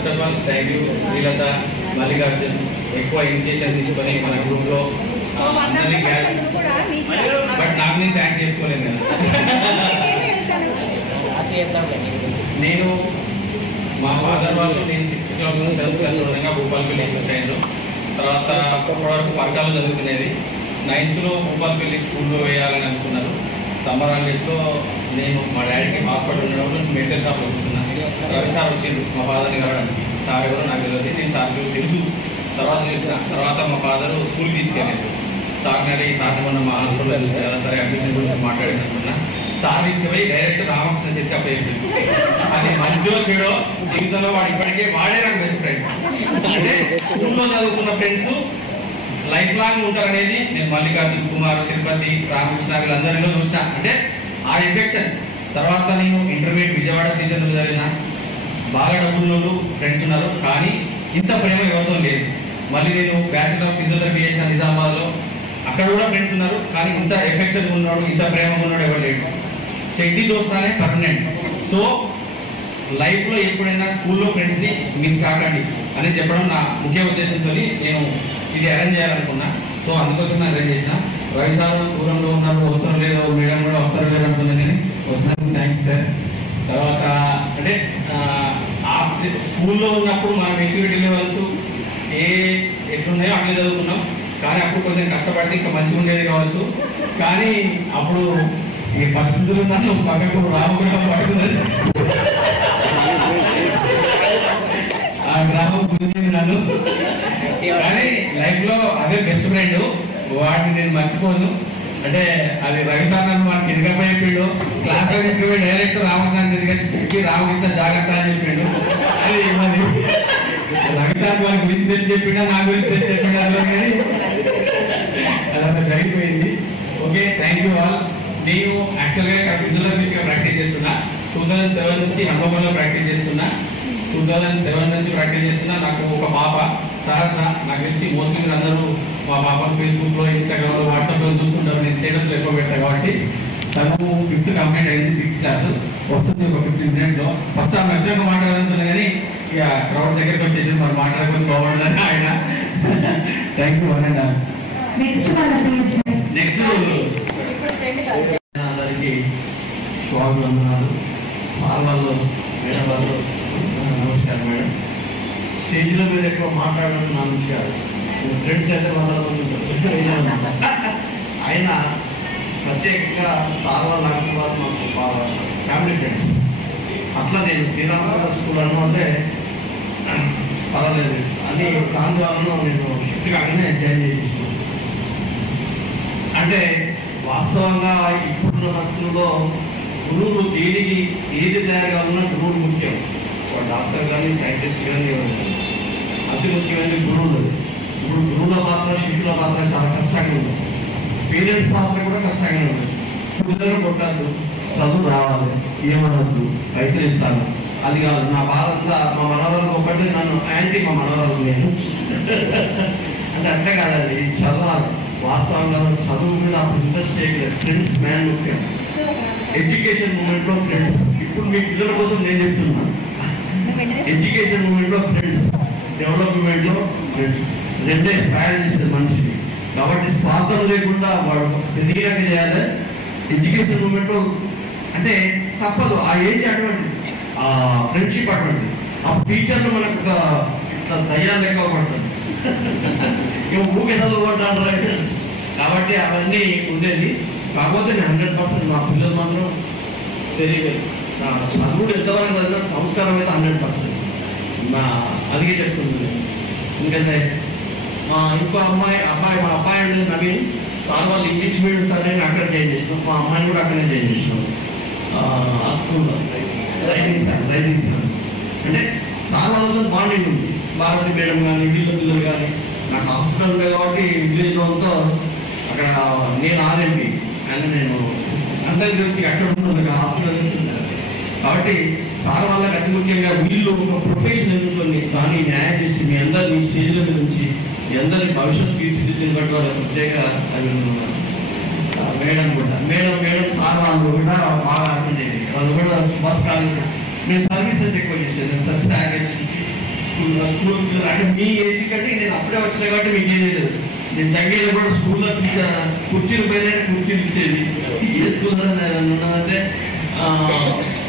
First of all thank you Srilatha Mallikarjun ఎక్కువ initiation తీసుకొని మన గ్రూప్లో అందరినీ బట్ నాకు నేను థ్యాంక్స్ చెప్పుకోలేను కదా. నేను మా ఫాదర్ వాళ్ళు నేను 6th క్లాస్ నుంచి 7th క్లాస్ ఉండగా భూపాలపల్లి సొసైటీలో, తర్వాత అప్పటి వరకు పరకాలు చదువుకునేది. 9th భూపాలపల్లి స్కూల్లో వేయాలని అనుకున్నారు. సమ్మర్ హాలిడేస్లో నేను మా డాడీకి హాస్పిటల్ ఉన్నప్పుడు మెడికల్ షాప్లో కూర్చున్నాను. రవి సార్ వచ్చిండు మా ఫాదర్ని కావడానికి. సార్ ఎవరో నాకు తెలియదు, నేను సార్కి తెలుసు. తర్వాత మా ఫాదర్ స్కూల్కి తీసుకెళ్ళాను. సార్ని అడిగి సార్ని మొన్న మా హాస్పిటల్ సరే అడ్మిషన్ గురించి మాట్లాడినట్టున్నా. సార్ తీసుకుపోయి డైరెక్ట్ రామకృష్ణ చేతికి అప్పచెప్పింది. అది మంచో చెడో జీవితంలో వాడు ఇప్పటికే వాడే నాకు బెస్ట్ ఫ్రెండ్. అంటే స్కూల్లో చదువుకున్న ఫ్రెండ్స్ లైఫ్ లాంగ్ ఉంటారనేది నేను మల్లికార్జున్ కుమార్, తిరుపతి, రామకృష్ణ వీళ్ళందరిలో చూసిన. అంటే ఆ ఎఫెక్షన్. తర్వాత నేను ఇంటర్మీడియట్ విజయవాడ సీజన్ జరిగిన బాగా డబ్బులు ఫ్రెండ్స్ ఉన్నారు, కానీ ఇంత ప్రేమ ఎవరితో లేదు. మళ్ళీ నేను బ్యాచిలర్ ఆఫ్ ఫిజియోథెరపీ చేసిన నిజామాబాద్లో, అక్కడ కూడా ఫ్రెండ్స్ ఉన్నారు, కానీ ఇంత ఎఫెక్షన్ ఉన్నాడు, ఇంత ప్రేమ ఉన్నాడు ఎవరు లేడు. చెడ్డీ దోస్తానే పర్మనెంట్. సో లైఫ్లో ఎప్పుడైనా స్కూల్లో ఫ్రెండ్స్ని మిస్ కాకండి అని చెప్పడం నా ముఖ్య ఉద్దేశంతో నేను ఇది అరేంజ్ చేయాలనుకున్నా. సో అందుకోసం అరేంజ్ చేసిన. రవి సార్ దూరంలో ఉన్నారు, వస్తారో లేదో, మేడం కూడా వస్తారో లేదో అనుకున్నాను, కానీ వస్తాను. Thanks sir. తర్వాత అంటే ఆ స్కూల్లో ఉన్నప్పుడు మన మెచ్యూరిటీ లెవెల్స్ ఎట్లున్నాయో అట్లే చదువుకున్నాం, కానీ అప్పుడు కొంచెం కష్టపడితే ఇంకా మంచిగా ఉండేది కావచ్చు. కానీ అప్పుడు ఈ పరిస్థితులు నన్ను పక్కకు రామగుండం పడుతున్నది, ఆ గ్రామం గురించి నన్ను. కానీ లైఫ్లో అదే బెస్ట్ ఫ్రెండ్, వాటిని నేను మర్చిపోను. అంటే అది రవి సార్ నన్ను మనకి ఎదుగపోయిపోయాడు. క్లాస్లో తీసుకుపోయి డైరెక్ట్ రామకృష్ణ తిరిగి రామకృష్ణ జాగ్రత్త అని చెప్పిండు. అది మరి రవి సార్ వారి గురించి తెలిసి చెప్పిండా, నా గురించి తెలిసి చెప్పిండా, కానీ అలా జరిగిపోయింది. Okay, thank you all. నేను యాక్చువల్గా ఇక్కడ ఫిజియోథెరపిస్ట్గా ప్రాక్టీస్ చేస్తున్నా. 2007 నుంచి హన్మకొండలో ప్రాక్టీస్ చేస్తున్నా. 2007 నుంచి ప్రాక్టీస్ చేస్తున్నా. నాకు ఒక పాప సహస. నాకు తెలిసి మోస్ట్లీ మీరు అందరూ మా పాపను ఫేస్బుక్లో, ఇన్స్టాగ్రామ్లో, వాట్సాప్లో చూస్తుంటారు. నేను స్టేటస్లో ఎక్కువ పెడతాను కాబట్టి. తను 5th కంప్లీట్ అయింది, 6th క్లాస్ వస్తుంది ఒక 15 minutesలో. ఫస్ట్ ఆమె నచ్చినట్టు మాట్లాడుతుంది, కానీ ఇక క్రౌడ్ దగ్గరికి వచ్చేది మరి మాట్లాడుకొని పోవాలని ఆయన. థ్యాంక్ యూ అనండి. నెక్స్ట్ అందరికీ స్వాగతం. సార్ వాళ్ళు, మేడం వాళ్ళు, నమస్కారం మేడం. స్టేజ్లో మీద ఎక్కువ మాట్లాడడం నా విషయాలు. ఫ్రెండ్స్ అయితే 100 మంది ఉంటారు. ఆయన ప్రత్యేకంగా సార్ వాళ్ళు నాకు మాకు ఫ్యామిలీ ఫ్రెండ్స్. అట్లా నేను శ్రీరామకృష్ణ స్కూల్ అంటే పర్వాలేదు అని ప్రాంతాలను నేను షిఫ్ట్ కాగానే జాయిన్ చేసేసాను. అంటే వాస్తవంగా ఇప్పుడున్న పరిస్థితుల్లో గురువులు దేనికి ఏది తయారుగా ఉన్నా గురువులు ముఖ్యం. డాక్టర్ కానీ సైంటిస్ట్ కానీ అతి ముఖ్యమైన గురువులు. ఇప్పుడు గురువుల పాత్ర, శిష్యుల పాత్ర చాలా కష్టంగా ఉంది. పేరెంట్స్ పాత్ర కూడా కష్టంగా ఉంది. పిల్లలు కొట్టద్దు, చదువు రావాలి, ఏమనద్దు, పైసలు ఇస్తాను, అది కాదు. నా బాధ అంతా మా మనవరాలు ఒకటి, నన్ను యాంటీ మా మనవరాలు నేను అంటే అట్లే కాదండి, చదవాలి. వాస్తవంగా చదువు మీద అప్పుడు ఇంట్రెస్ట్ చేయలేదు. ఫ్రెండ్స్ మ్యాన్ ముఖ్యం. ఎడ్యుకేషన్ మూమెంట్లో ఫ్రెండ్స్. ఇప్పుడు మీ పిల్లల కోసం నేను చెప్తున్నాను, ఎడ్యుకేషన్ మూమెంట్లో ఫ్రెండ్స్, డెవలప్మెంట్లో ఫ్రెండ్స్, రెండే స్పాయిల్ చేసేది మనిషిని. కాబట్టి స్వార్థం లేకుండా వాడు తెలియక చేయాలి. ఎడ్యుకేషన్ మూమెంట్లో అంటే తప్పదు, ఆ ఏజ్ అటువంటి, ఆ ఫ్రెండ్షిప్ అటువంటి. ఆ టీచర్లు మనకు ఇట్లా దయ్యాలు లెక్క పడుతుంది, ఇక ఊకే చదువుకుంటారు. కాబట్టి అవన్నీ ఉండేది. కాకపోతే 100% మా పిల్లలు మాత్రం తెలియదు. చదువుడు ఎంతవరకు చదివినా సంస్కారం అయితే 100% నా అదిగే చెప్తుంది. ఎందుకంటే ఇంకో మా అబ్బాయి ఉండేది నవీన్. సార్ వాళ్ళు ఇంగ్లీష్ మీడియం సార్ నేను అక్కడ జాయిన్ చేసినాం. మా అమ్మాయిని కూడా అక్కడే జాయిన్ చేసినాం ఆ స్కూల్లో. రైటింగ్ సార్ అంటే సార్ వాళ్ళతో బాండింగ్ ఉంది. భారతి మేడం కానీ, వీళ్ళ పిల్లలు కానీ. నాకు హాస్పిటల్ ఉంది కాబట్టి విలేజ్ వాళ్ళతో అక్కడ నేను ఆర్ఎంపీ అని నేను అందరికి తెలిసి అక్కడ ఉంటుంది హాస్పిటల్. కాబట్టి సార్ వాళ్ళకి అతి ముఖ్యంగా వీళ్ళు ఒక ప్రొఫెషన్ ఎన్నుకొని దాన్ని న్యాయం చేసి మీ అందరినీ స్టేజ్ల మీద నుంచి మీ అందరినీ భవిష్యత్తు తీర్చిదిద్దిన బట్టి వాళ్ళ ప్రత్యేక అభినందనలు. మేడం సార్ వాళ్ళు కూడా బాగా అర్థం చేయాలి. వాళ్ళు కూడా బస్ కాదు, మేము సర్వీసెస్ ఎక్కువ చేసేది. స్కూల్ అంటే మీ ఏజ్ కంటే నేను అప్పుడే వచ్చినా కాబట్టి మీకు ఏం లేదు. నేను తగ్గేది కూడా స్కూల్లో కుర్చీలు పైన కుర్చీలు ఇచ్చేది. ఏ స్కూల్లో ఉన్నదంటే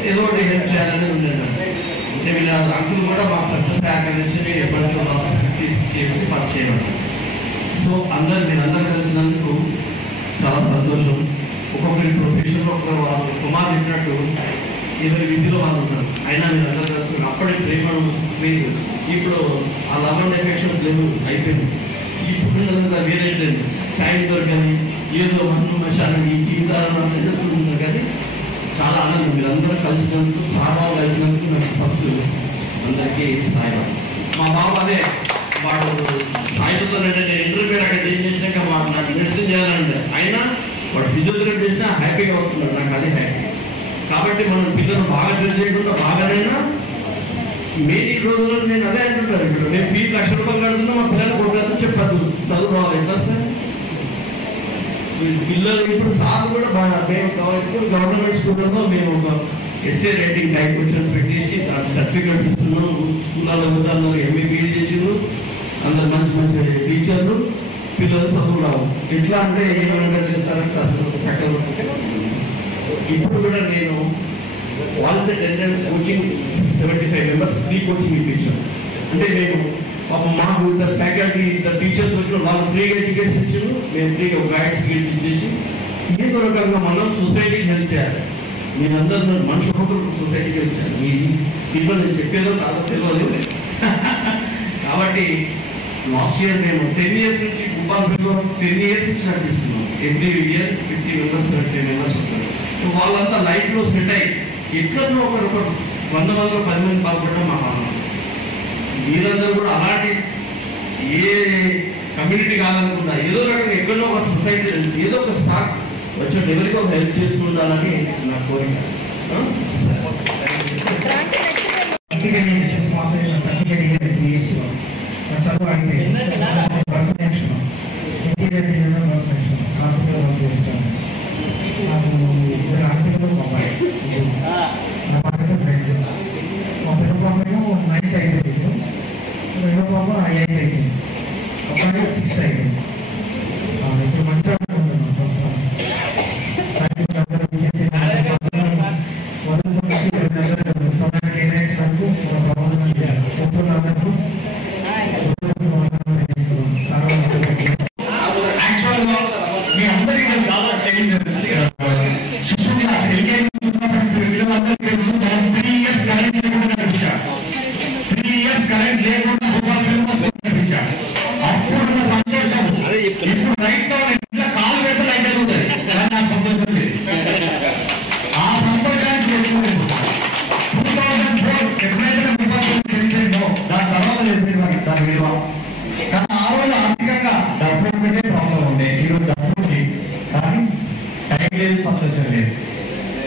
ఏదో ఒకటి హెల్ప్ చేయాలని ఉండేది. అంటే వీళ్ళ అంకులు కూడా మా ప్రస్తుత ఆకర్షణ నేను ఎప్పటికీ చేసి పరిచయం. సో మీరందరూ కలిసినందుకు చాలా సంతోషం. ఒక్కొక్కరి ప్రొఫెషన్లో వాళ్ళు కుమార్ చెప్పినట్టు ఎవరి విధిలో వాళ్ళు ఉంటారు. అయినా మీరందరూ కలిసి అప్పటి ప్రేమ లేదు. ఇప్పుడు ఆ లవ్ అండ్ ఎఫెక్షన్స్ లేవు, అయిపోయింది. ఇప్పుడు వేరే టైం దొరకని ఏదో మనుషాలని జీవితాలను తెలుసుకుంటున్నారు. కానీ చాలా ఆనందం మీరందరూ కలిసినందుకు, బాగా కలిసినందుకు నాకు ఫస్ట్ అందరికీ సాయం. మా బాబు అదే వాడు సాయంతో నేను ఇంటర్వ్యూ అక్కడ ఏం చేసినాక వాడు నాకు మెడిసిన్ చేయాలంటే అయినా వాడు ఫిజియోథెరపీ చేసినా హ్యాపీగా అవుతున్నాడు. నాకు అదే హ్యాపీ. కాబట్టి మనం పిల్లలు బాగా డ్రెస్ చేయకుండా బాగానైనా మెయిన్ రోజుల్లో నేను అదే అంటుంటాను. ఇప్పుడు నేను ఫీజు ₹1,00,000 కడుతున్నా, మా పిల్లలు కొట్టేస్తా చెప్పదు చదువు రావాలి. ఎట్లా వస్తాయి పిల్లలు? ఇప్పుడు సార్ కూడా బాగా మేము గవర్నమెంట్ స్కూళ్ళలో మేము ఒక ఎస్ఏ రైటింగ్ టైప్ క్వశ్చన్స్ పెట్టేసి దాని సర్టిఫికేట్స్ ఇస్తున్నాం. స్కూళ్ళలో అందరూ ఎంబీబీఏ చేసిండ్రు, అందరు మంచి మంచి టీచర్లు, పిల్లలు చదువు రావు. ఎట్లా అంటే ఏమైనా చెప్తారని చక్కగా. ఇప్పుడు కూడా నేను వాల్స్ attendance coaching 75 members free coaching ఇప్పించాను. అంటే నేను మాకు ఇద్దరు ఫ్యాకల్టీ, ఇద్దరు టీచర్స్ వచ్చిన వాళ్ళు ఫ్రీగా ఎడ్యుకేషన్ ఇచ్చారు. మేము ఫ్రీగా గైడ్స్ గైడ్స్ ఇచ్చేసి ఏదో రకంగా మనం సొసైటీకి హెల్ప్ చేయాలి. మీరందరూ మనిషి ఒకరు సొసైటీకి హెల్ప్ చేయాలి. మీ ఇంట్లో నేను చెప్పేదో కాదో తెలియదు. కాబట్టి లాస్ట్ ఇయర్ మేము 10 years నుంచి కుటుంబంలో 10 years నుంచి నడిపిస్తున్నాం. ఎవ్రీ ఇయర్ 50 మెంబర్స్ 70 మెంబర్స్ ఉంటారు. వాళ్ళంతా లైఫ్ లో సెట్ అయ్యి ఎక్కడో ఒకరు 100 మందిలో 10 మంది పాల్గొనడం మా ఆనందం. మీరందరూ కూడా అలాంటి ఏ కమ్యూనిటీ కాదనుకుంటా ఏదో రకంగా ఎక్కడో ఒక సొసైటీ ఏదో ఒక స్టార్ట్ వచ్చి ఎవరికి ఒక హెల్ప్ చేసుకుంటానని నా కోరిక. చదువు అయితే ఇంటీరియర్ డిజైనర్ కంపెనీలో వర్క్ చేస్తాను. నాకు ఇద్దరు ఆర్టికల్ మొబైల్ నా పాటలో ఫ్రెండ్ మా పెద్ద పాపేమో 9th అయిపోయింది, రెండో పాప 8th అయిపోయింది, అబ్బాయి 6th అయిపోయింది. ఇప్పుడు మంచిగా ఉంటున్నాను ప్రస్తుతం.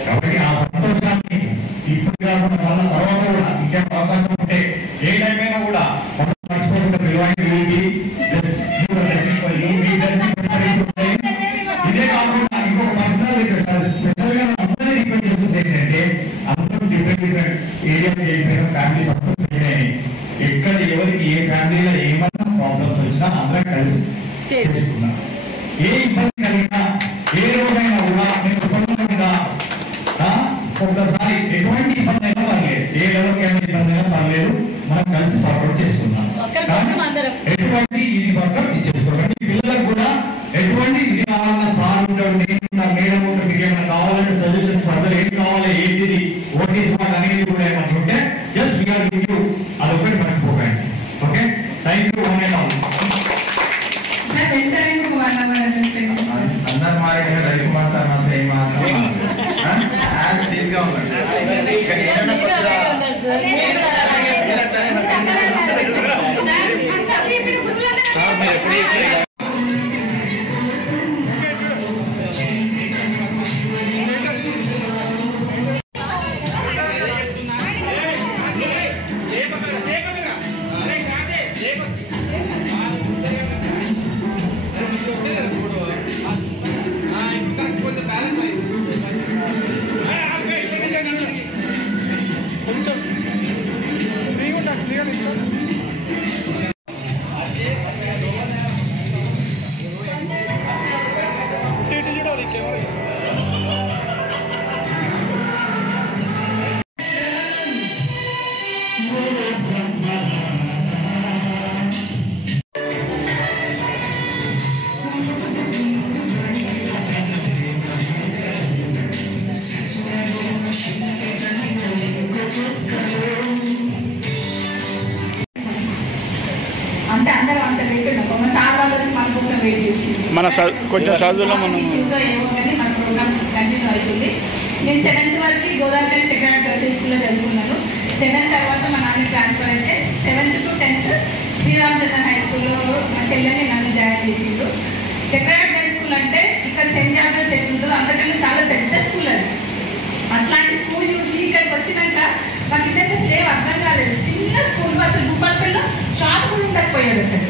కాబట్టి ఆ సంతోషాన్ని ఇప్పుడు కాకుండా వాళ్ళ తర్వాత కూడా ఇంకే అవకాశం ఉంటే ఏ టైమైనా కూడా మనం మర్చిపోకుండా ఇదే కాకుండా ఇంకొక పర్సనల్ స్పెషల్ గా అందరూ రిక్వెస్ట్ చేస్తుంది ఏంటంటే అందరూ డిఫరెంట్ ఏరియాస్ అయిపోయిన ఫ్యామిలీస్ అందరూ అయినాయి. ఎక్కడ ఎవరికి ఏ ఫ్యామిలీలో ఏమన్నా ప్రాబ్లమ్స్ వచ్చినా అందరం కలిసి చేసుకున్నాం. ఏ ఇబ్బంది కలిగినా ఏ రోజైనా కూడా నేను కుటుంబంగా ఒక్కసారి ఎటువంటి ఇబ్బంది అయినా పర్లేదు, ఏ లెవెల్కైనా ఇబ్బంది అయినా పర్లేదు, మనం కలిసి సపోర్ట్ చేసుకున్నాం. ఎటువంటి ఇది పక్కన ఇచ్చేసుకోండి. పిల్లలకు కూడా ఎటువంటి ఇది కావాలన్నా సార్ ఉంటాడు, నేను మేడం ఉంటాడు, మీకు ఏమైనా కావాలంటే సజెషన్స్ పడతారు, ఏం కావాలి ఏంటిది ఓటీ స్మార్ట్ అనేది కూడా ఏమనుకుంటే జస్ట్ వీఆర్ గివ్ యూ, అదొకటి మర్చిపోకండి. Okay, thank you. అందరు మాట్లాడే రవికుమార్ సార్ మాత్రం ఏం మాత్రం అంటే అందరూ అంత వెయిట్ మన సార్ వాళ్ళకి మన కోసం వెయిట్ చేసి మన కొంచెం చదువులో మనం మన ప్రోగ్రామ్ కంటిన్యూ అవుతుంది. నేను 7th వరకు గోదావరి సెకండ్ గర్ల్స్ స్కూల్లో చదువుకున్నాను. 7th తర్వాత మా నాన్న ట్రాన్స్ఫర్ అయితే 7th to 10th Sriramachandra high స్కూల్లో మా చెల్లెని నన్ను జాయిన్ చేసిండ్రు. సెకండ్ గర్ల్స్ స్కూల్ అంటే ఇక్కడ సెంట్ జాబిల్ సెట్ ఉంటుందో అంతకన్నా చాలా పెద్ద స్కూల్ అది. అట్లాంటి స్కూల్ చూసి ఇక్కడికి వచ్చినాక మాకు ఇద్దరికి సేవ్ అర్థం కాలేదు. చిన్న స్కూల్ అసలు రూపాయల్లో షాప్ కూడా ఉండకపోయాడు. అసలు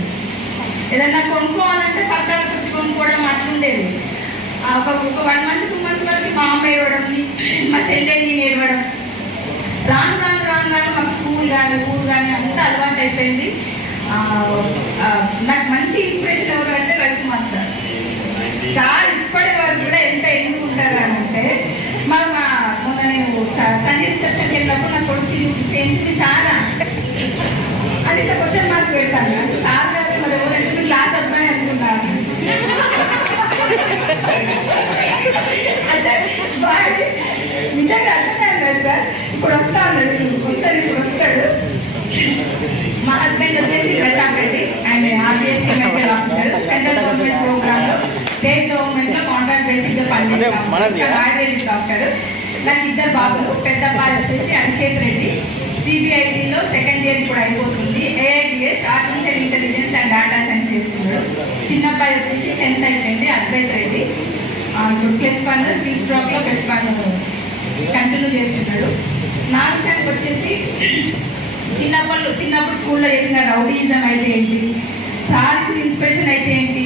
ఏదన్నా కొనుక్కోవాలంటే పక్కన వచ్చి కొనుక్కోవడం అట్లుండేది. ఒక 1 month 2 months వరకు మా అమ్మ ఏడవడం, మా చెల్లెని నేర్వడం, రాను రాను రాను రాను మాకు స్కూల్ కానీ ఊరు కానీ అంతా అలవాటు అయిపోయింది. నాకు మంచి ఇంప్రెషన్ ఎవరు అంటే రవికుమార్ సార్. సార్ ఇప్పటి వరకు కూడా ఎంత ఎన్నుకుంటారు అని అంటే మొన్న నేను సంజయ్ రిసెప్షన్కి వెళ్ళినప్పుడు నా కొడుకు చూపించి చాలా అది ఇట్లా క్వశ్చన్ మార్క్ పెడతాను. సార్ గారు మరి ఎవరంటే క్లాస్ అబ్బాయి అనుకున్నాను. అంటే నిజంగా అర్థం కాదు సార్. ఇప్పుడు వస్తా ఉన్నాడు, ఇప్పుడు వస్తాడు. మా హస్బెండ్ వచ్చేసి ప్రతాప్ రెడ్డి, ఆయన RTSC medical officer. Central government programme లో స్టేట్ గవర్నమెంట్ లో కాంట్రాక్ట్ బేసిక్ గా పనిచేస్తాను. ఆయుర్వేదిక్ డాక్టర్. నాకు 2 బాబులు. పెద్ద అబ్బాయి వచ్చేసి అభిషేక్ రెడ్డి, సిబిఐటీలో 2nd year ఇప్పుడు అయిపోతుంది. AIDS artificial intelligence and data science చేస్తున్నాడు. చిన్న అబ్బాయి వచ్చేసి 10th అయిపోయింది, అద్వైత్ రెడ్డి. ఇప్పుడు +1 స్కిల్ స్ట్రోక్ లో +1 కంటిన్యూ చేస్తున్నాడు. నా విషయానికి వచ్చేసి చిన్నప్పుడు స్కూల్లో చేసిన రౌడీయిజం అయితే ఏంటి, సార్ ఇన్స్పిరేషన్ అయితే ఏంటి,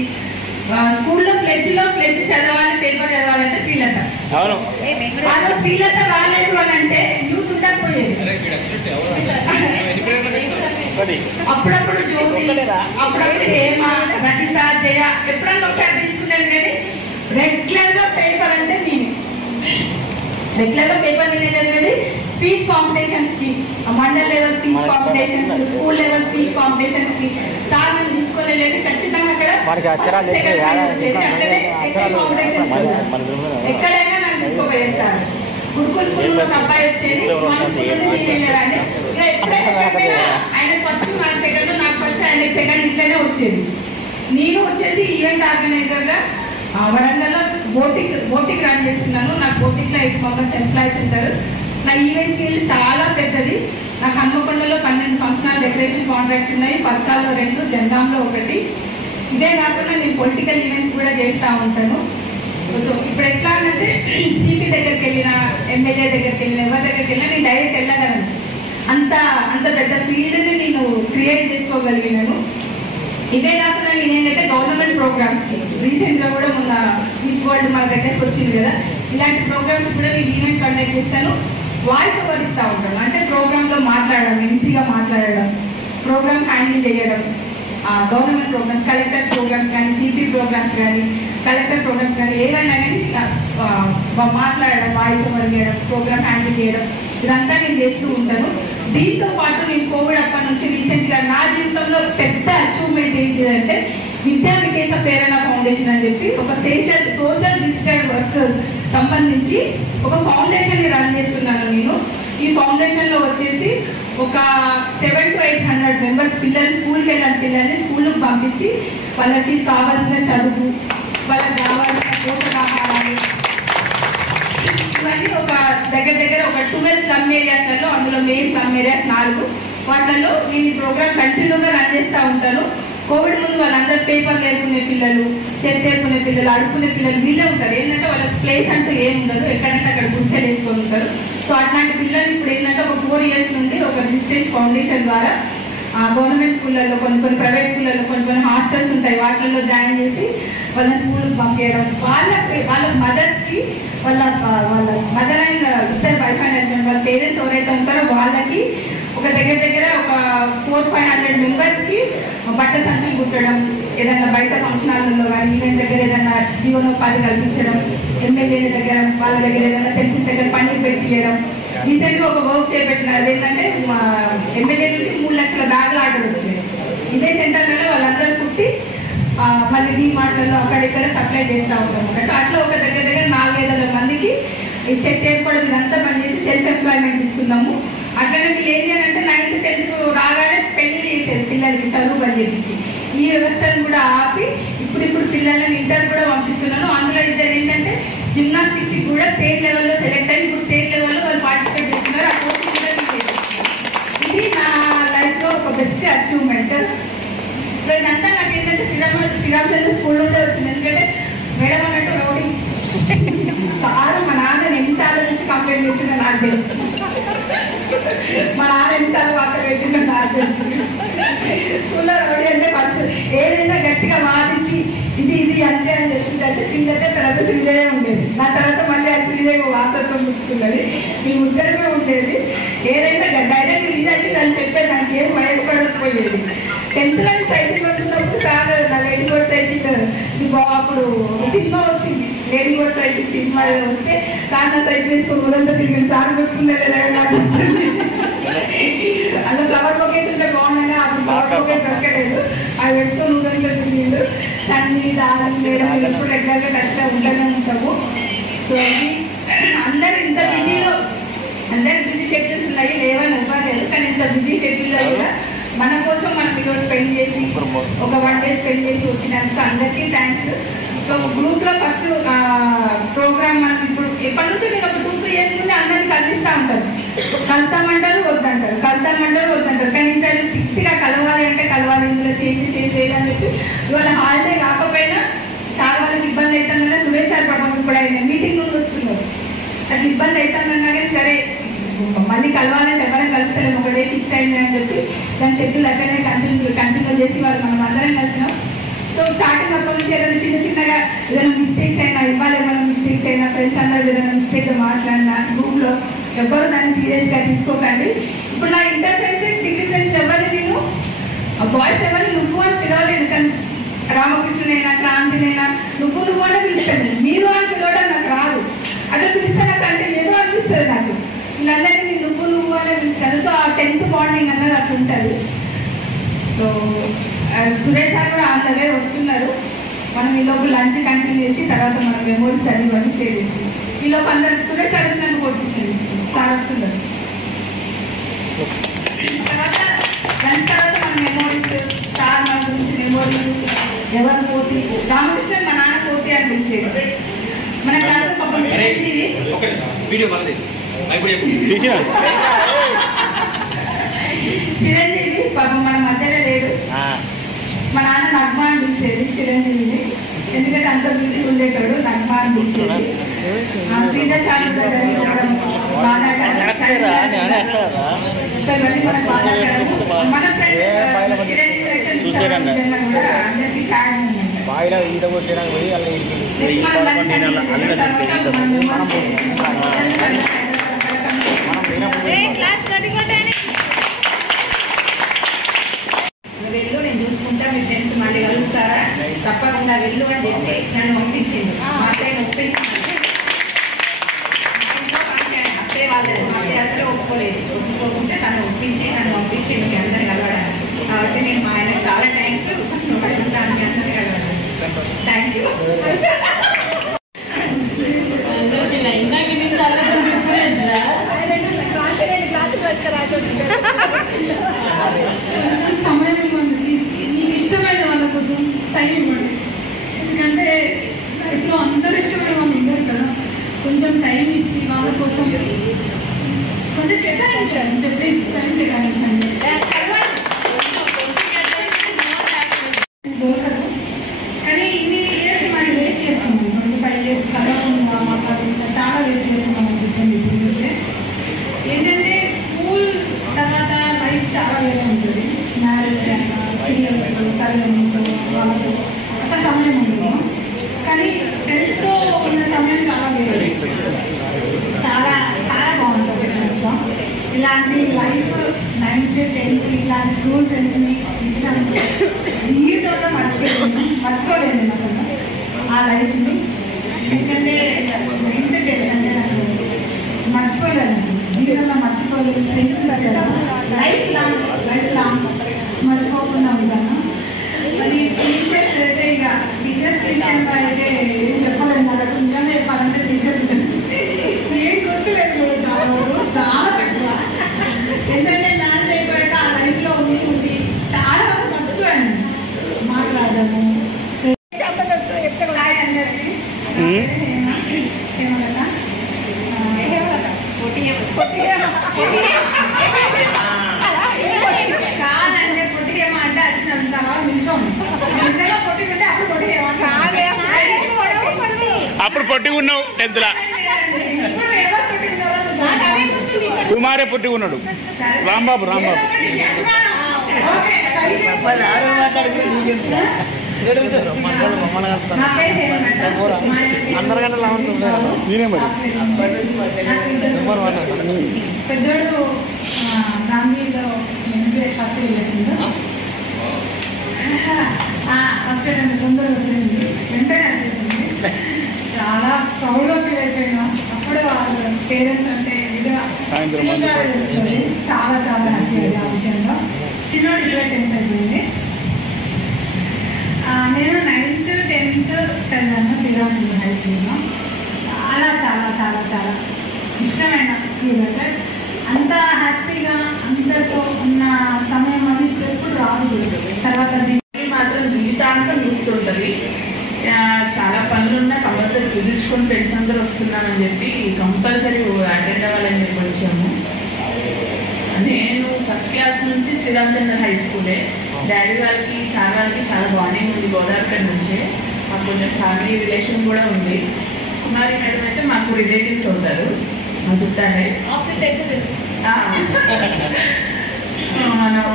స్కూల్లో ప్లెడ్జ్ చదవాలి, పేపర్ చదవాలంటే శ్రీలత. శ్రీలత రాలేదు అని అంటే న్యూస్ ఉండకపోయేది. అప్పుడప్పుడు జ్యోతి, అప్పుడప్పుడు హేమ, రజిత, జయ ఎప్పుడన్నా ఒకసారి తీసుకునేది. కానీ రెగ్యులర్ గా పేపర్ అంటే నేను రెగ్యులర్ గా పేపర్ తినేది. స్పీచ్ కాంపిటీషన్స్ కి, mandal level speech competitions, school level speech competitions కి సార్ మేము తీసుకునేది. ఖచ్చితంగా అక్కడ ఎక్కడైనా నాకు తీసుకోపోయేది సార్. గురుకుల స్కూల్లో ఒక అబ్బాయి వచ్చేది, మన స్కూల్లో ఎప్పుడైనా ఆయన ఫస్ట్ నాకు సెకండ్, నాకు ఫస్ట్ ఆయన సెకండ్ ఇట్లనే వచ్చేది. నేను వచ్చేసి ఈవెంట్ ఆర్గనైజర్ గా వరంగల్లో బోటిక్ రన్ చేస్తున్నాను. నాకు బోటిక్ లో 8 members ఎంప్లాయీస్ ఉంటారు. నా ఈవెంట్ ఫీల్డ్ చాలా పెద్దది. నాకు హన్మకొండలో 12 ఫంక్షనల్ డెకరేషన్ కాంట్రాక్ట్స్ ఉన్నాయి. పర్సాల్లో 2, జెండాంలో 1. ఇదే కాకుండా నేను పొలిటికల్ ఈవెంట్స్ కూడా చేస్తూ ఉంటాను. సో ఇప్పుడు ఎట్లా అంటే సిపి దగ్గరికి వెళ్ళినా, ఎమ్మెల్యే దగ్గరికి వెళ్ళినా, ఎవరి దగ్గరికి వెళ్ళినా నేను డైరెక్ట్ వెళ్ళగలను. అంత పెద్ద ఫీల్డ్ని నేను క్రియేట్ చేసుకోగలిగినాను. ఇదే కాకుండా నేనేంటంటే గవర్నమెంట్ ప్రోగ్రామ్స్ రీసెంట్ గా కూడా మొన్న మిస్ వరల్డ్ మన దగ్గరికి వచ్చింది కదా, ఇలాంటి ప్రోగ్రామ్స్ కూడా నేను ఈవెంట్ కండక్ట్ చేస్తాను. వాయిస్ ఓవర్ ఇస్తూ ఉంటాను. అంటే ప్రోగ్రామ్ లో మాట్లాడడం, ఎంసీగా మాట్లాడడం, ప్రోగ్రామ్ హ్యాండిల్ చేయడం. గవర్నమెంట్ ప్రోగ్రామ్స్, కలెక్టర్ ప్రోగ్రామ్స్ కానీ, సిపి ప్రోగ్రామ్స్ కానీ, కలెక్టర్ ప్రోగ్రామ్స్ కానీ ఏవైనా కానీ మాట్లాడడం, వాయిస్ ఓవర్ చేయడం, ప్రోగ్రామ్ హ్యాండిల్ చేయడం, ఇదంతా నేను చేస్తూ ఉంటాను. దీంతో పాటు నేను కోవిడ్ అప్పటి నుంచి రీసెంట్ గా నా జీవితంలో పెద్ద అచీవ్మెంట్ ఏంటిదంటే విద్యా వికేశ ప్రేరణ ఫౌండేషన్ అని చెప్పి ఒక సోషల్ డిజిటల్ వర్క్ సంబంధించి ఒక ఫౌండేషన్ ని రన్ చేస్తున్నాను నేను. ఈ ఫౌండేషన్ లో వచ్చేసి ఒక 700 to 800 members పిల్లలు, స్కూల్కి వెళ్ళిన పిల్లల్ని స్కూల్కి పంపించి వాళ్ళకి కావాల్సిన చదువు, వాళ్ళకి కావాల్సిన పోషకాహారాలు ఇవన్నీ ఒక దగ్గర ఒక 12 slum areas, అందులో మెయిన్ slum areas 4. వాటిల్లో నేను ఈ ప్రోగ్రామ్ కంటిన్యూగా రన్ చేస్తూ ఉంటాను. కోవిడ్ ముందు వాళ్ళందరూ పేపర్లు ఏరుకునే పిల్లలు, చెత్త ఏరుకునే పిల్లలు, అడుక్కునే పిల్లలు వీళ్ళే ఉంటారు. ఏంటంటే వాళ్ళకి ప్లేస్ అంటూ ఏం ఉండదు, ఎక్కడంటే అక్కడ గుర్తెలు వేసుకొని ఉంటారు. సో అట్లాంటి పిల్లలు ఇప్పుడు ఏంటంటే ఒక 4 years నుండి ఒక రిజిస్ట్రేషన్ ఫౌండేషన్ ద్వారా గవర్నమెంట్ స్కూళ్ళల్లో, కొన్ని ప్రైవేట్ స్కూళ్ళల్లో, కొన్ని హాస్టల్స్ ఉంటాయి, వాటిల్లో జాయిన్ చేసి వాళ్ళ స్కూల్కి పంపించడం. వాళ్ళ మదర్స్ కి, వాళ్ళ మదర్ అండ్ ఇద్దరు వైఫ్ అండ్ హస్బెండ్, వాళ్ళ పేరెంట్స్ ఎవరైతే ఉంటారో వాళ్ళకి ఒక దగ్గర ఒక 400-500 members కి బట్ట సంచులు కుట్టడం, ఏదైనా బయట ఫంక్షన్ హాల్లో కానీ ఈవెంట్ దగ్గర ఏదైనా జీవనోపాధి కల్పించడం, ఎమ్మెల్యేల దగ్గర వాళ్ళ దగ్గర ఏదైనా తెలిసిన దగ్గర పని పెట్టియడం, రీసెంట్గా ఒక వర్క్ చేపట్టినారు. అదేంటంటే మా ఎమ్మెల్యే నుంచి 3 లక్షల బ్యాగులు ఆర్డర్ వచ్చినాయి. ఇదే సెంటర్లలో వాళ్ళందరూ కుట్టి మళ్ళీ ఈ మాటల్లో అక్కడిక్కడ సప్లై చేస్తూ ఉంటాం అన్నట్టు. అట్లా ఒక దగ్గర 4,000 మందికి చెక్ ఏర్పడదు ఇదంతా పని చేసి సెల్ఫ్ ఎంప్లాయ్మెంట్ ఇస్తున్నాము. అట్లనే మీరు ఏం చేయాలంటే 9th 10th రాగానే పెళ్లి చేసేది పిల్లలకి చదువు పని చేసి ఈ వ్యవస్థను కూడా ఆపి ఇప్పుడు పిల్లలని ఇంటర్ కూడా పంపిస్తున్నాను. అందులో ఇద్దరు ఏంటంటే జిమ్నాస్టిక్స్ కూడా స్టేట్ లెవెల్లో సెలెక్ట్ అయ్యి ఇప్పుడు స్టేట్ లెవెల్లో వాళ్ళు పార్టిసిపేట్ చేస్తున్నారు. ఆ కోచింగ్ కూడా ఇది నా లైఫ్లో ఒక బెస్ట్ అచీవ్మెంట్. సో ఇదంతా నాకు ఏంటంటే శ్రీరామచంద్ర స్కూల్ నుంచే వచ్చింది. ఎందుకంటే మేడం అన్నట్టు రౌడీ సార్ మా నాన్న ఎన్నిసార్లు నుంచి కంప్లైంట్ చేసిందో నాకు తెలుసు. మా నాన్న ఎన్నిసార్లు వార్త పెట్టిందో నాకు తెలుసు. స్కూల్లో రౌడీ అంటే ఫస్ట్ ఏదైనా గట్టిగా వాదించి ఇది అంతే అని చెప్తుంటే శ్రీలతే తర్వాత శ్రీదేవే ఉండేది. నా తర్వాత మళ్ళీ అది శ్రీదేవి వార్తత్వం పుచ్చుకున్నది. మీ ఉద్దరమే ఉండేది. ఏదైనా డైరెక్ట్ లీడర్కి అని చెప్పే దానికి ఏం భయపడకపోయేది. 10th లో సైకిల్ పడుతున్నప్పుడు కాదు నా లేడీ బోర్డ్ సైకిల్ అప్పుడు సినిమా వచ్చింది. లేడీ బోర్డ్ సైకిల్ సినిమా వస్తే సార్ నా సైకిల్ వేసుకొని ఊరంతా తిరిగి సార్ పెట్టుకున్నది అలా ఫ్లవర్ బొకేట్ ఉంటే బాగుండగా అప్పుడు ఫ్లవర్ బొకేట్ దొరకలేదు. అవి పెట్టుకొని ఊరంతా తిరిగిండు. సన్ని దాని మేడం ఎప్పుడు రెగ్యులర్గా టచ్లో ఉంటూనే ఉంటాము. సో అందరు ఇంత బిజీలో అందరు బిజీ షెడ్యూల్స్ ఉన్నాయి లేవని ఇవ్వలేదు. కానీ ఇంత బిజీ షెడ్యూల్లో కూడా మన కోసం మనం ఈరోజు స్పెండ్ చేసి ఒక 1 day స్పెండ్ చేసి వచ్చినందుకు అందరికీ థ్యాంక్స్. సో గ్రూప్లో ఫస్ట్ ప్రోగ్రామ్ మనం ఇప్పుడు ఎప్పటి నుంచో నేను ఒక 2-3 years నుండి అందరినీ కలుస్తూ ఉంటారు. కలుతామంటారు వద్దంటారు. కానీ ఈసారి స్ట్రిక్ట్గా కలవాలి అంటే కలవాలి, ఇందులో చేంజెస్ ఏం చేయాలని చెప్పి ఇవాళ హాలిడే కాకపోయినా చాలా వాళ్ళకి ఇబ్బంది అవుతుందన్నా సురేష్ సార్ పడడం ఇప్పుడు ఆయన మీటింగ్ నుండి వస్తున్నారు. అట్లా ఇబ్బంది అవుతుందన్నా కానీ సరే మళ్ళీ కలవాలంటే ఎవరైనా కలుస్తారు ఒక డే ఫిక్స్ అయింది అని చెప్పి దాని షెడ్యూల్ అట్లనే కంటిన్యూ చేసి వాళ్ళు మనం అందరం కలిసినాం. సో స్టార్టింగ్ అప్పటి నుంచి ఏదైనా చిన్నగా ఏదైనా మిస్టేక్స్ అయినా ఇవ్వాలి, ఏమైనా మిస్టేక్స్ అయినా ఫ్రెండ్స్ అందరూ ఏదైనా మిస్టేక్గా మాట్లాడినా గ్రూప్లో ఎవరు దాన్ని సీరియస్గా తీసుకోకండి. ఇప్పుడు నా ఇంటర్ఫరెన్స్ డిగ్రీ ఫ్రెండ్స్ ఎవరిని నేను బాయ్స్ ఎవరిని నువ్వు అని పిలవలేదు. కానీ రామకృష్ణనైనా క్రాంతినైనా నువ్వు అనే పిలుస్తాను. మీరు అని పిలవడం నాకు రాదు. అట్లా పిలిస్తే నాకు అంటే ఏదో అనిపిస్తుంది నాకు. వీళ్ళందరినీ నువ్వు అనే పిలుస్తాను. సో ఆ 10th బాండింగ్ అన్నది అట్లా ఉంటుంది. సో సురేష్ సార్ కూడా అందరే వస్తున్నారు. మనం ఈలోపు లంచ్ కంటిన్యూ చేసి తర్వాత మనం మెమోరీస్ అది ఇవన్నీ షేర్ చేసి ఈలోపు అందరు సురేష్ సార్ వచ్చినందుకు కొట్టించండి. సార్ వస్తున్నారు. తర్వాత లంచ్ తర్వాత మన మెమోరీస్ సార్ మన గురించి మెమోరీస్ ఎవరు పోటీ రామకృష్ణ మా నాన్న పోటీ అని పిలిచేది. మన క్లాస్ పాపం చిరంజీవి పాపం మన మధ్యలో లేడు. మా నాన్న నగ్మా అని పిలిచేది చిరంజీవిని. ఎందుకంటే అంత బిజీ ఉండేటాడు. నగ్మా అని పిలిచేది. శ్రీధర్ సార్ మన ఫ్రెండ్స్ చిరంజీవి అందరికీ సాడ్ వెళ్ళు, నేను చూసుకుంటా, మీ ఫ్రెండ్స్ మళ్ళీ కలుస్తారా, తప్పకుండా వెళ్ళు అని చెప్పి నన్ను పంపించింది. మా అత్తయ్యని ఒప్పించింది. అత్తయ్య వాళ్ళది మా అత్తయ్య అసలు ఒప్పుకోకుంటే నన్ను పంపించి మీకు అందరినీ కలవడానికి. కాబట్టి నేను మా ఆయనకు చాలా థ్యాంక్స్. దానికి అందరినీ కలవడానికి థ్యాంక్ యూ. సమయం ఇవ్వండి, నీకు ఇష్టమైన వాళ్ళ కోసం టైం ఇవ్వండి. ఎందుకంటే లైఫ్లో అందరూ ఇష్టమైన వాళ్ళు ఉండరు కదా. కొంచెం టైం ఇచ్చి వాళ్ళ కోసం కొంచెం కేటాయించండి. ప్లీజ్ టైం కేటాయించండి. దొరకదు కానీ ఇన్ని ఇయర్స్ మనం వేస్ట్ చేస్తున్నాం. 25 years కలవకుండా మాట్లాడుకుంటా చాలా వేస్ట్ చేస్తున్నాం అనిపిస్తుంది. ఇప్పుడు ఏంటంటే స్కూల్ తర్వాత లైఫ్ చాలా వేరే ఉంటుంది. మ్యారేజ్ అయినా పిల్లలతో తల్లిదండ్రులతో వాళ్ళతో అసలు సమయం ఉంటుంది. కానీ ఫ్రెండ్స్తో ఉన్న సమయం చాలా వేరే, చాలా చాలా బాగుంటుంది. ఫ్రెండ్స్తో ఇలాంటి లైఫ్ 9th 10th ఇలాంటి స్కూల్ ఫ్రెండ్స్ని ఇచ్చినందుకు జీవితంలో మర్చిపోలేదు అసలు ఆ లైఫ్ని. ఎందుకంటే 9th 10th అంటే నాకు మర్చిపోలేదు. జీవితంలో మర్చిపోలేదు లైఫ్ లాంగ్ మర్చిపోకుండా ఉంటాను. మరి టీచర్స్ అయితే ఇక టీచర్స్ విషయంలో అయితే ఏం చెప్పలేదు. నాకు నిజంగా చెప్పాలంటే టీచర్ ఏం గుర్తులేదు చాలా తక్కువ. ఎందుకంటే డాన్స్ అయిపోయాక ఆ లైఫ్లో ఉంది చాలా మర్చిపోయాను మాట్లాడము. కాదంటే పొట్టికేమో అంటే వచ్చినంత నిల్చోండి. అప్పుడు పొట్టి ఉన్నావు 10th లా. కుమారే పొట్టి ఉన్నాడు. రాంబాబు నేనే మరి పెద్దోడు గాంధీలో ఫస్ట్ చేసింది. ఫస్ట్ తొందరగా వచ్చింది వెంటనే వచ్చేసింది. చాలా ప్రౌడ్ ఫీల్ అయిపోయినా. అప్పుడు వాళ్ళ పేరెంట్స్ అంటే చాలా చాలా హ్యాపీ అయ్యింది ఆ విషయంలో. చిన్నోడు 10th అయిపోయింది. నేను 9th 10th చదివాను శ్రీరామచంద్ర హై స్కూల్లో. చాలా చాలా చాలా చాలా ఇష్టమైన స్కూల్. అంటే అంత హ్యాపీగా అందరితో ఉన్న సమయం అని ఎప్పుడు రాదు. తర్వాత మాత్రం జీవితాంతం గుర్తుంటుంది. చాలా పనులున్నా కంపల్సరీ కుదుర్చుకొని ఫ్రెండ్స్ అందరూ వస్తున్నామని చెప్పి కంపల్సరీ అటెండ్ అవ్వాలని చెప్పి వచ్చాము. నేను ఫస్ట్ క్లాస్ నుంచి శ్రీరామచంద్ర హై స్కూలే. డాడీ వాళ్ళకి సార్ వాళ్ళకి చాలా బాండింగ్ ఉంది. గోదావరిపేట నుంచే మాకు కొంచెం ఫ్యామిలీ రిలేషన్ కూడా ఉంది. కుమారి మేడం అయితే మాకు రిలేటివ్స్ అవుతారు, మా చుట్టాలే. మనం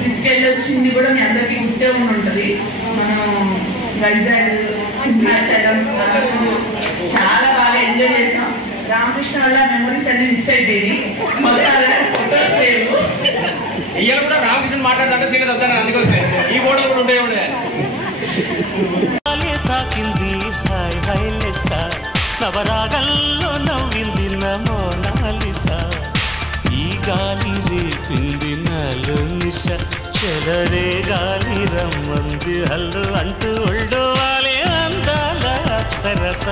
ట్రిప్కి వెళ్ళొచ్చింది కూడా మీ అందరికీ గుర్తే ఉంటుంది. మనం వైజాగ్ సింహాచలం చాలా బాగా ఎంజాయ్ చేసాం. రామకృష్ణ వల్ల మెమరీస్ అన్ని మిస్ అయిపోయి ఫోటోస్ లేవు. ఇవాళ కూడా రామకృష్ణ మాట్లాడుతుంటే సీట్ వద్దాను. అందుకోసం ఈ ఫోటోలు కూడా ఉంటాయి. నవరాగల్లో నవ్వింది మోనాలిసా. ఈ గాలి రేపింది నాలో నిష. చెలరే గాలి రమ్మంది హల్లు అంటూ ఒళ్ళు వాలే అందాల అప్సరస.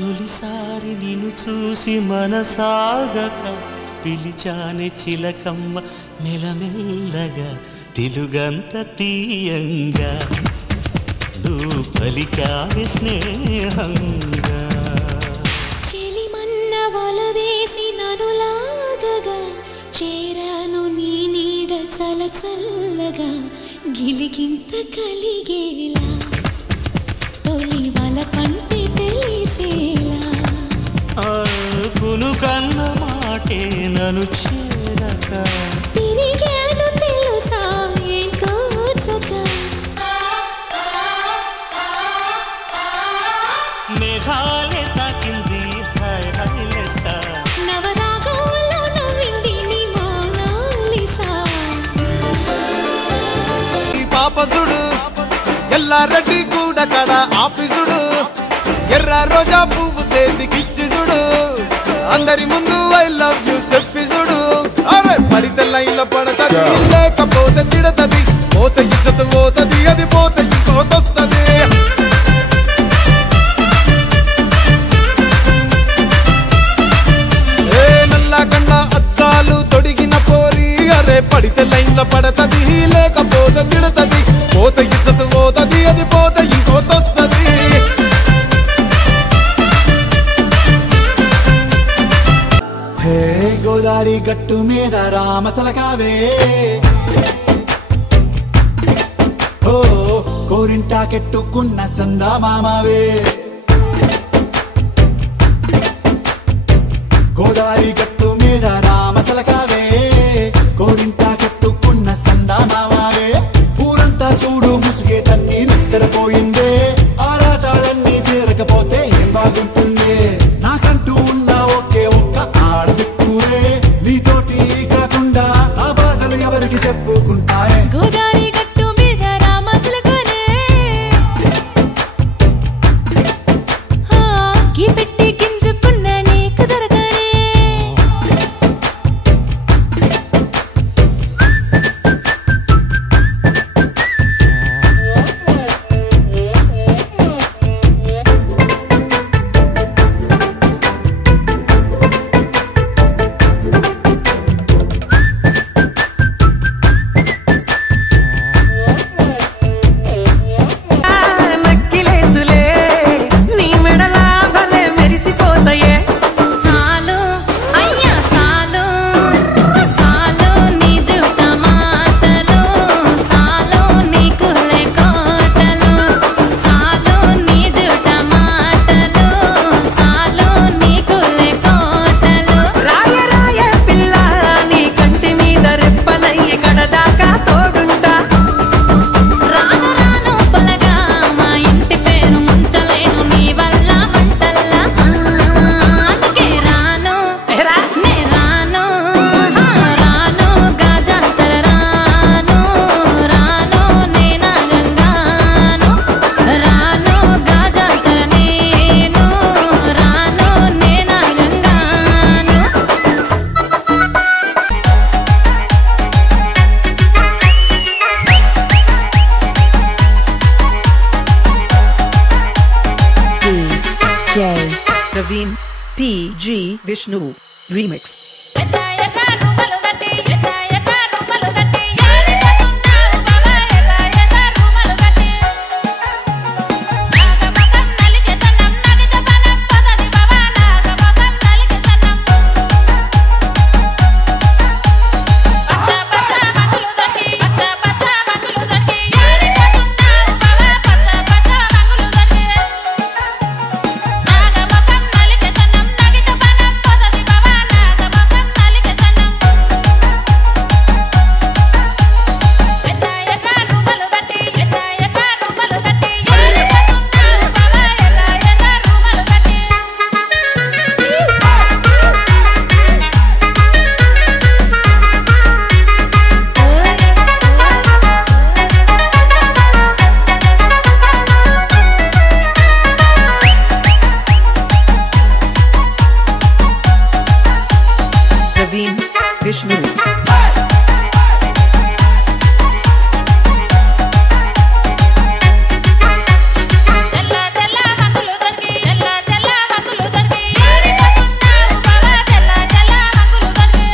తొలిసారి నిన్ను చూసి మనసాగక పిలిచానే చిలకమ్మ మెలమెల్లగా తెలుగంత తీయంగా. నువ్వు పలికావే స్నేహంగా. చెలిమన్న వల వేసి నన్ను లాగగా చేరాను నీ నీడ చల చల్లగా. గిలిగింత కలిగేలా తొలి వల కంటే తెలిసేలా. కును కన్న మాటే నన్ను చేరక తిరిగాను తెలుసా ఎంతో చక్క. మేఘాలే తాకింది హాయ్ హాయ్ లెస్సా. నవరాగంలో నవ్వింది నీ మోనాలిసా. ఈ పాపసుడు ఎల్లారెడ్డి కూడా కడ ఆఫీసుడు. ఎర్ర రోజా పువ్వు సేతికిచ్చి చూడు. అందరి ముందు ఐ లవ్ యూ చెప్పి చూడు. అవే పడితే లైన్లో పడతది, లేకపోతే తిడతది. పోత ఇచ్చత పోతది, అది పోత ఇంకోతొస్తది. ఏ నల్ల కండ్ల అద్దాలు తొడిగిన పోరి. అరే పడి రామసలకావే ఓ కోరింటా కెట్టుకున్న సందా మామావే గోదావరి గట్టు మీద రామసలకావే కోరింటా కెట్టుకున్న సందా మామావే ఊరంతా చూడు ముసుగే తన్ని నిద్రపోయిందే ఆరాటాలన్నీ తీరకపోతే ఏం బాగుంటుందే నాకంటూ ఉన్న ఒకే ఒక్క ఆడదిక్కురే నీతోటి కాకుండా నా బాధలు ఎవరికి చెప్పుకుంటాయే గోదావరి గట్టు మీద రామసలకానే కీ పెట్టి గింజుకున్న నీకు దొరకనే నక్కిలేసులే నీ మెడలా భలే మెరిసిపోతాయే సాలు అయ్యా సాలు సాలు నీ జుట్ట మాటలు సాలు నీకు లేకోటలు సాలు నీ జుట్ట మాటలు సాలు నీకు లేకోటలు రాయ రాయ పిల్ల నీ కంటి మీద రెప్పనయ్యి కడదాకా తోడుంటా రాను రాను పొలగా మా ఇంటి పేరు ముంచలేను నీ వల్ల మంటల్లా అందుకే రాను ఎరా నే రాను రాను గాజాతర రాను రాను నేనా గంగాను రాను గాజాతర నేను రాను నేనా గంగాను DJ Praveen PG Vishnu Remix ఎట్ట ఎట్ట రూపలు గట్టి ఎట్ట ఎట్ట రూపలు గట్టి యాడికన్నావు బావా ఎట్ట ఎట్ట రూపలు గట్టి నాగమకం నలికెతనం నగిజపనం పదది బావా నాగమకం నలికెతనం పచ్చ పచ్చ మంగులు గట్టి పచ్చ పచ్చ మంగులు గట్టి యాడికన్నావు బావా పచ్చ పచ్చ మంగులు గట్టి నాగమకం నలికెతనం నగిజపనం పదది బావా నాగమకం నలికెతనం ఎట్ట ఎట్ట రూపలు గట్టి ఎట్ట ఎట్ట రూపలు గట్టి యాడికన్నావు బావా ఎట్ట ఎట్ట రూపలు గట్టి Praveen Vishnu తెల్ల తెల్ల మంగులు దొరికి తెల్ల తెల్ల మంగులు దొరికి యాడికన్నావు బావా తెల్ల తెల్ల మంగులు దొరికి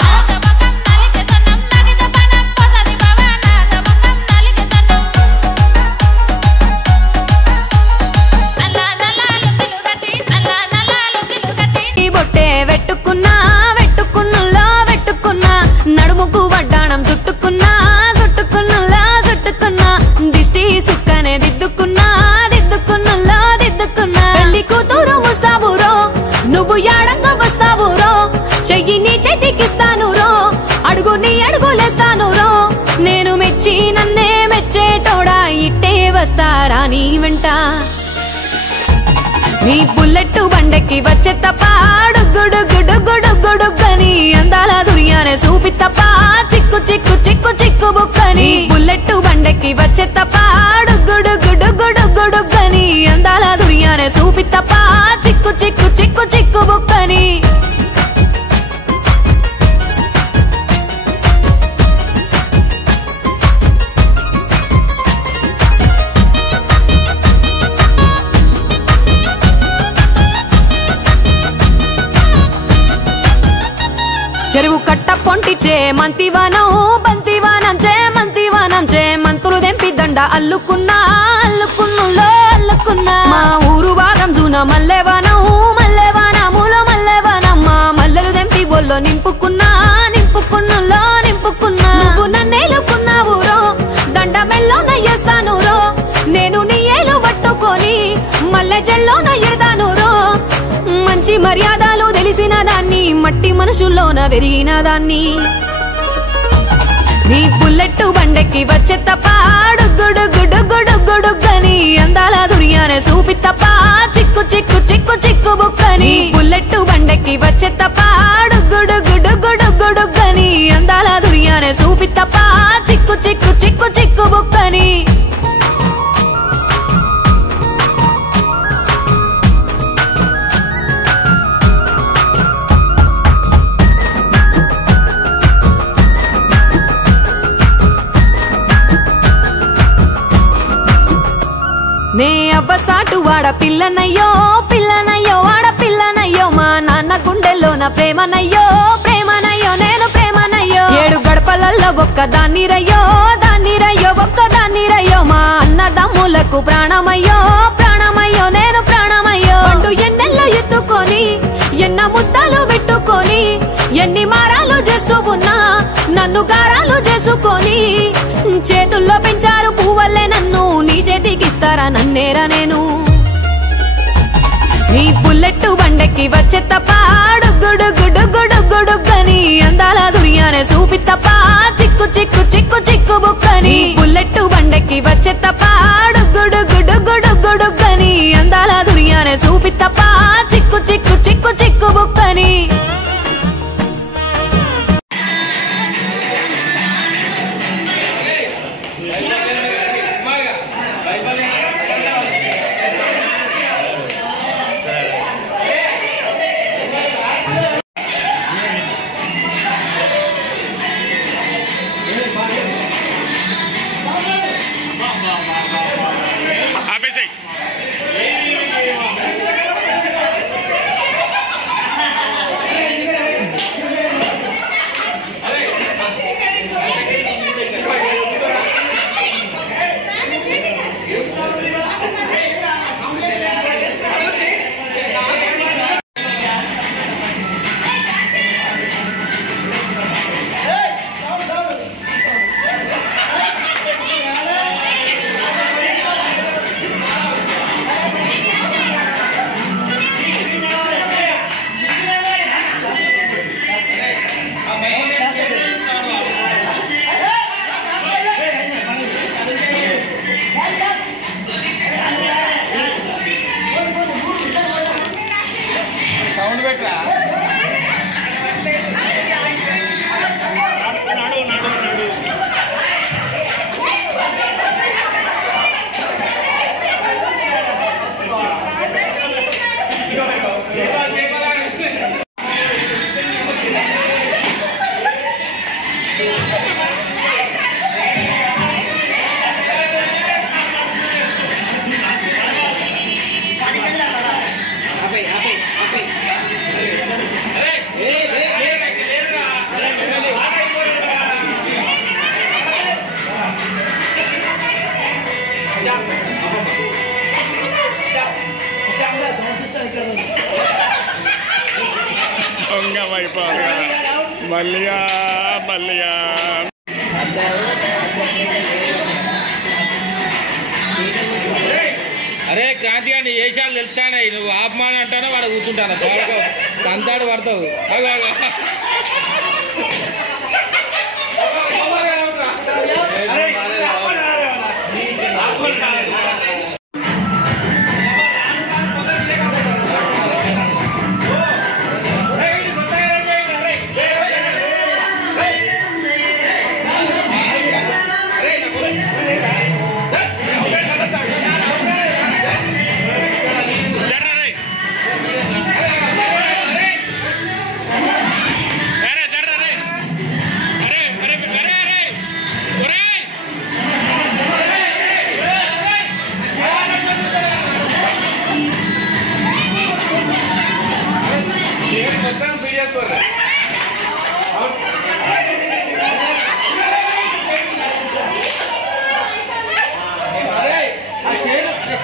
నాగమకం నలికెతనం నగిజపనం పదది బావా నాగమకం నలికెతనం నల్ల నల్ల లుంగిలు గట్టి నల్ల నల్ల లుంగిలు గట్టి ఈ బొట్టే వెట్టుకున్నా వెట్టుకున్నులా వెట్టుకున్నా నడుముకు వడ్డాణం చుట్టుకున్నా చుట్టుకున్నులా చుట్టుకున్నా దిష్టి సుక్కనే దిద్దుకున్నా దిద్దుకున్నులా దిద్దుకున్నా పెళ్లి కూతురు ముస్తాబురో నువ్వు యాడంగా వస్తావురో చెయ్యి నీ చేతికిస్తాను రో అడుగు నీ అడుగులేస్తాను రో నేను మెచ్చి నన్నే మెచ్చేటోడా ఇట్టే వస్తారా నీ వెంట నీ బుల్లెట్ బండెక్కి వచ్చే తప్ప డుగ్గుడుగ్గుడుగ్గుడుగ్గుడుగ్గని అందాల దుర్యానే చూపి తప్ప చిక్కు చిక్కు చిక్కు చిక్కు బుక్కని బుల్లెట్ బండెక్కి వచ్చే తప్ప డుగ్గుడుగ్గుడుగ్గుడుగ్గుడుగ్గని అందాల దుర్యానే చూపి తప్ప చిక్కు చిక్కు చిక్కు చిక్కు బుక్కని చెరువు కట్ట పొంటిచే మంతివానం బంతివానం చే మంతివానం చే మంతులు దెంపి దండ అల్లుకున్నా అల్లుకున్నులో అల్లుకున్నా మా ఊరు భాగం జూన మల్లెవానం మల్లెవానములో మల్లెవానమ్మ మల్లెలు దెంపి బొల్లో నింపుకున్నా మెల్లోన వేస్తాను రో నేను నీ ఏలు పట్టుకొని మల్లె జల్లోన ఎడతాను రో మంచి మర్యాదలు తెలిసిన దాన్ని మట్టి మనుషుల్లోన పెరిగిన దాన్ని నీ బుల్లెట్ బండెక్కి వచ్చే తప్ప డుగ్గుడుగ్గుడుగ్గుడుగ్గుడుగ్గని అందాల దుర్యానే చూపి తప్ప చిక్కు చిక్కు చిక్కు చిక్కు బుక్కని బుల్లెట్ బండెక్కి వచ్చే తప్ప డుగ్గుడుగ్గుడుగ్గుడుగ్గుడుగ్గని అందాల దుర్యానే చూపి తప్ప చిక్కు చిక్కు చిక్కు చిక్కు బుక్కని నే అవ్వసాటు వాడ పిల్లనయ్యో పిల్లనయ్యో వాడ పిల్లనయ్యో మా నాన్న గుండెల్లోన ప్రేమనయ్యో ప్రేమనయ్యో నేను ప్రేమనయ్యో 7 గడపలల్లో ఒక్క దాన్ని రయ్యో ఒక్క దాన్ని రయ్యో మా అన్నదమ్ములకు ప్రాణమయ్యో ప్రాణమయ్యో నేను ప్రాణమయ్యో అంటూ ఎన్నెల్లో ఎత్తుకొని ఎన్న ముద్దలు పెట్టుకొని ఎన్ని మారాలు చేస్తూ ఉన్నా నన్ను గారాలు చేసుకొని చేతుల్లో పెంచారు పువ్వల్లే నన్ను నీ చేతికిస్తారా నన్నేరా నేను నీ బుల్లెట్ బండెక్కి వచ్చే తప్ప డుగ్గుడుగ్గుడుగ్గుడుగ్గుడుగ్గని అందాల దుర్యానే చూపి తప్ప చిక్కు చిక్కు చిక్కు చిక్కు బుక్కని బుల్లెట్ బండెక్కి వచ్చే తప్ప డుగ్గుడుగ్గుడుగ్గుడుగ్గుడుగ్గని అందాల దుర్యానే చూపి తప్ప చిక్కు చిక్కు చిక్కు చిక్కు బుక్కని మల్లిగా మల్లిగా అరే క్రాంతి అని ఏషాలు తెలుస్తానే నువ్వు ఆపమాని అంటానో వాడు కూర్చుంటాను తంతాడు పడతావు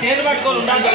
చేరు పట్టుకొని ఉండాలి.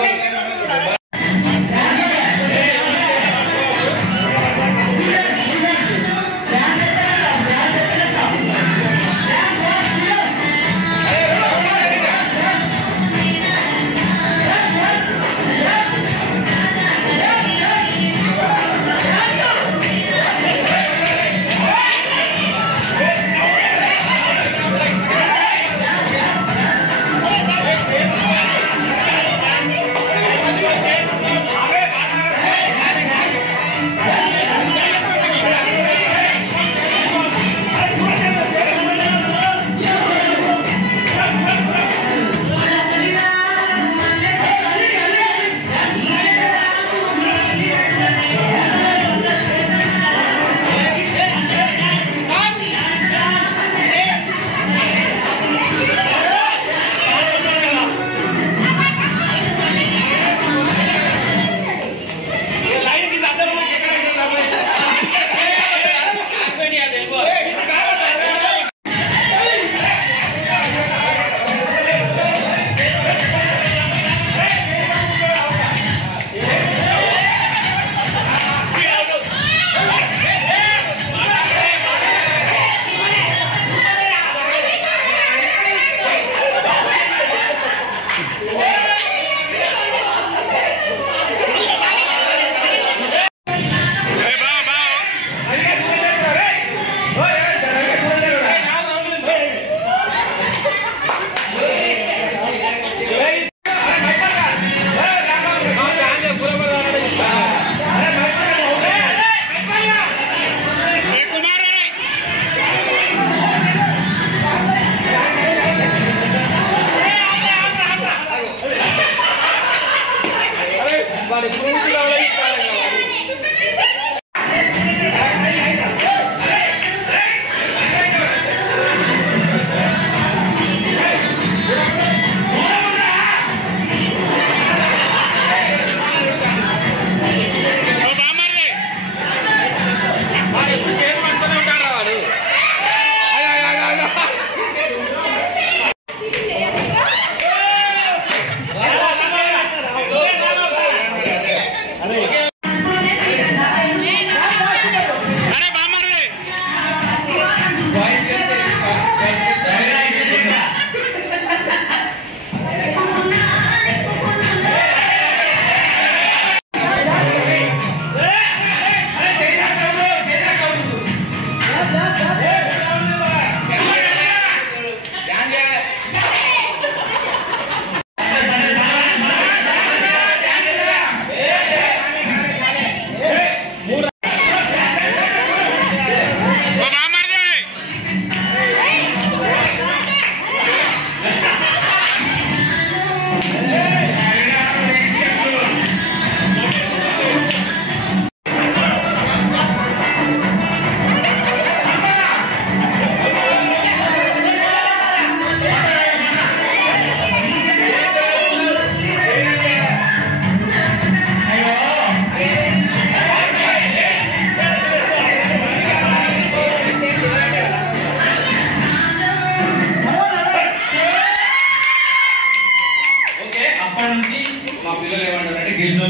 వాడి పూర్తిగా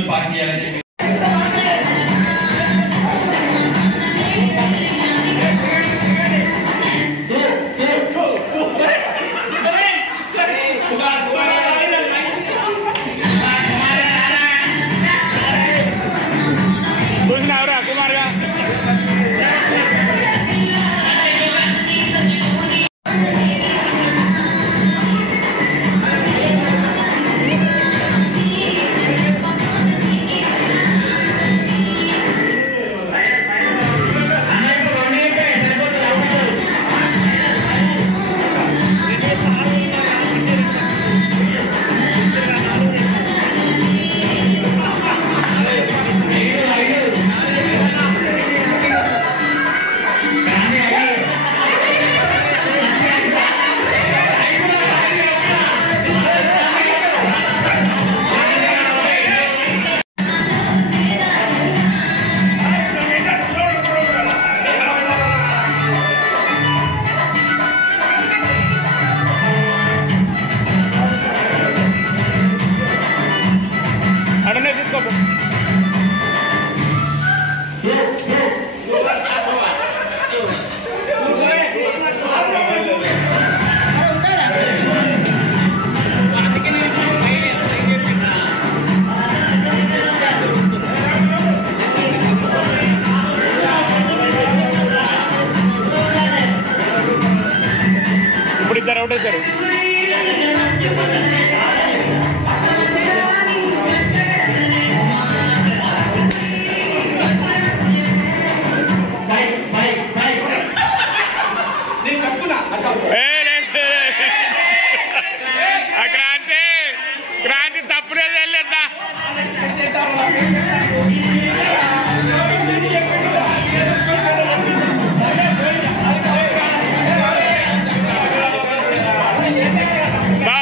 పార్క్ చేయాలని చెప్పి ఇద్దరు అవుట్ అవుతారు. క్రాంతి తప్పులేదు వెళ్ళేద్దా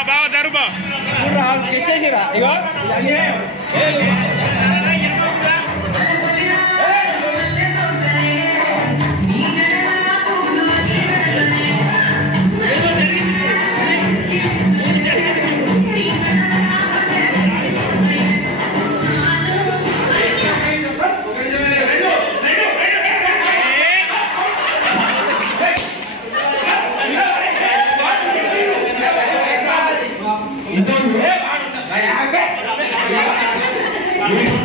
బావ జరుబా స్కెచ్చేసిరా ఇగో Thank you.